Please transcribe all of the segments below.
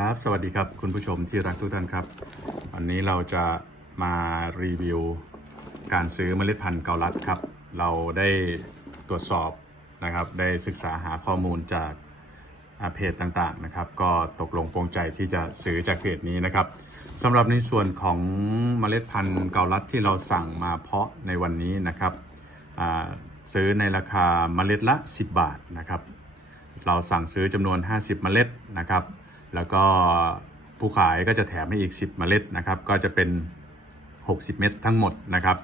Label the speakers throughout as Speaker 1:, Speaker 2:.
Speaker 1: ครับ สวัสดีครับ คุณผู้ชมที่รักทุกท่านครับ วันนี้เราจะมารีวิว การซื้อเมล็ดพันธุ์เกาลัดครับ เราได้ตรวจสอบนะครับ ได้ศึกษาหาข้อมูลจากเพจต่างๆนะครับ ก็ตกลงปรงใจที่จะซื้อจากเพจนี้นะครับสำหรับในส่วนของเมล็ดพันธุ์เกาลัดที่เราสั่งมาเพาะในวันนี้นะครับซื้อในราคาเมล็ดละ 10 บาทนะครับ เราสั่งซื้อจำนวน 50 เมล็ดนะครับ แล้วก็ผู้ขายก็จะแถมให้อีก 10 เมล็ดนะครับ ก็จะเป็น 60 เม็ดทั้งหมดนะครับ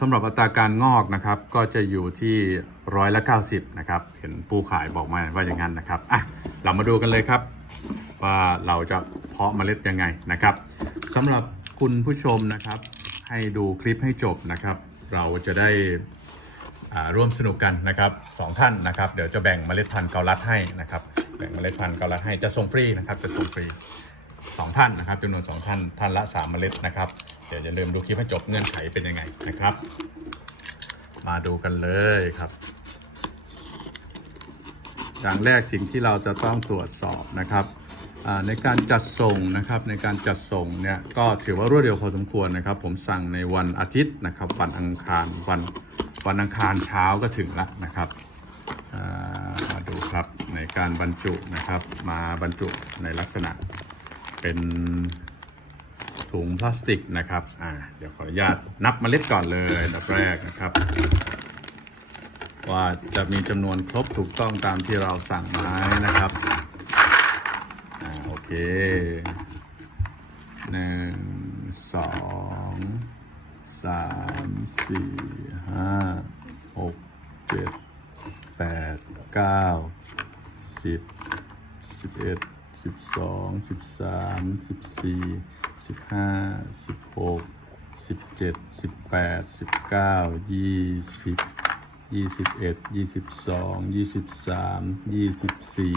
Speaker 1: สำหรับอัตราการงอกนะครับก็จะอยู่ที่ร้อยละ90นะครับเห็นผู้ขายบอกมาว่าอย่างนั้นนะครับอะเรามาดูกันเลยครับ ว่าเราจะเพาะเมล็ดยังไงนะครับสำหรับคุณผู้ชมนะครับ ให้ดูคลิปให้จบนะครับ เราจะได้ร่วมสนุกกันนะครับสองท่านนะครับ เดี๋ยวจะแบ่งเมล็ดพันธุ์เกาลัดให้นะครับ แบ่งเมล็ดพันธุ์เกาลัดให้จะส่งฟรีนะครับจะส่งฟรีสองท่านนะครับจำนวนสองท่านท่านละสามเมล็ดนะครับเดี๋ยวอย่าลืมดูคลิปให้จบเงื่อนไขเป็นยังไงนะครับ มาดูกันเลยครับอย่างแรกสิ่งที่เราจะต้องตรวจสอบนะครับในการจัดส่งนะครับในการจัดส่งเนี่ยก็ถือว่ารวดเร็วพอสมควรนะครับ ผมสั่งในวันอาทิตย์นะครับ วันอังคารวันวันอังคารเช้าก็ถึงแล้วนะครับ ครับในการบรรจุนะครับมาบรรจุในลักษณะเป็นถุงพลาสติกนะครับอ่าเดี๋ยวขออนุญาตนับเมล็ดก่อนเลยอันดับแรกนะครับ ว่าจะมีจำนวนครบถูกต้องตามที่เราสั่งมาไหมนะครับอ่าโอเคหนึ่งสองสามสี่ห้าหกเจ็ดแปดเก้า สิบสิบเอ็ดสิบสองสิบสามสิบสี่สิบห้าสิบหกสิบเจ็ดสิบแปดสิบเก้ายี่สิบยี่สิบเอ็ดยี่สิบสองยี่สิบสามยี่สิบสี่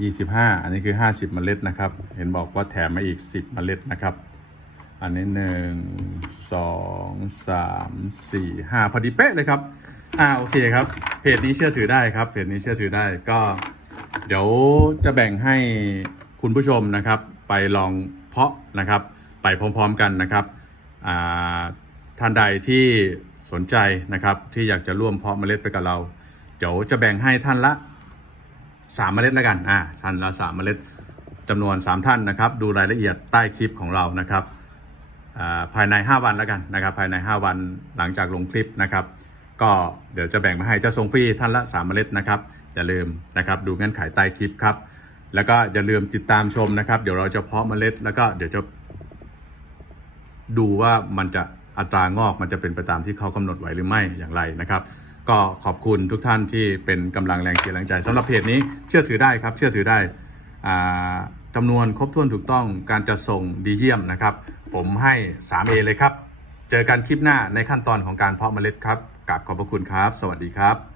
Speaker 1: ยี่สิบห้าอันนี้คือห้าสิบเมล็ดนะครับ เห็นบอกว่าแถมมาอีกสิบเมล็ดนะครับ อันนี้หนึ่งสองสามสี่ห้าพอดีเป๊ะเลยครับอ่าโอเคครับเพจนี้เชื่อถือได้ครับเพจนี้เชื่อถือได้ก็ เดี๋ยวจะแบ่งให้คุณผู้ชมนะครับ ไปลองเพาะนะครับ ไปพร้อมๆกันนะครับท่านใดที่สนใจนะครับ ที่อยากจะร่วมเพาะเมล็ดไปกับเรา เดี๋ยวจะแบ่งให้ท่านละ3เมล็ดแล้วกันอ่าท่านละ3เมล็ดจำนวน 3 ท่านนะครับ ดูรายละเอียดใต้คลิปของเรานะครับภายใน 5 วันแล้วกันนะครับ ภายใน 5 วันหลังจากลงคลิปนะครับ ก็เดี๋ยวจะแบ่งมาให้จะส่งฟรีท่านละ3เมล็ดนะครับ อย่าลืมนะครับดูเงื่อนไขใต้คลิปครับ แล้วก็อย่าลืมติดตามชมนะครับ เดี๋ยวเราจะเพาะเมล็ด แล้วก็เดี๋ยวจะ ดูว่ามันจะอัตรางอกมันจะเป็นไปตามที่เขากำหนดไว้หรือไม่อย่างไรนะครับ ก็ขอบคุณทุกท่านที่เป็นกำลังแรงเชียร์แรงใจสำหรับเพจนี้เชื่อถือได้ครับ เชื่อถือได้อ่าจำนวนครบถ้วนถูกต้องการจะส่งดีเยี่ยมนะครับ ผมให้ 3A เลยครับ เจอกันคลิปหน้าในขั้นตอนของการเพาะเมล็ดครับกราบขอบพระคุณครับ สวัสดีครับ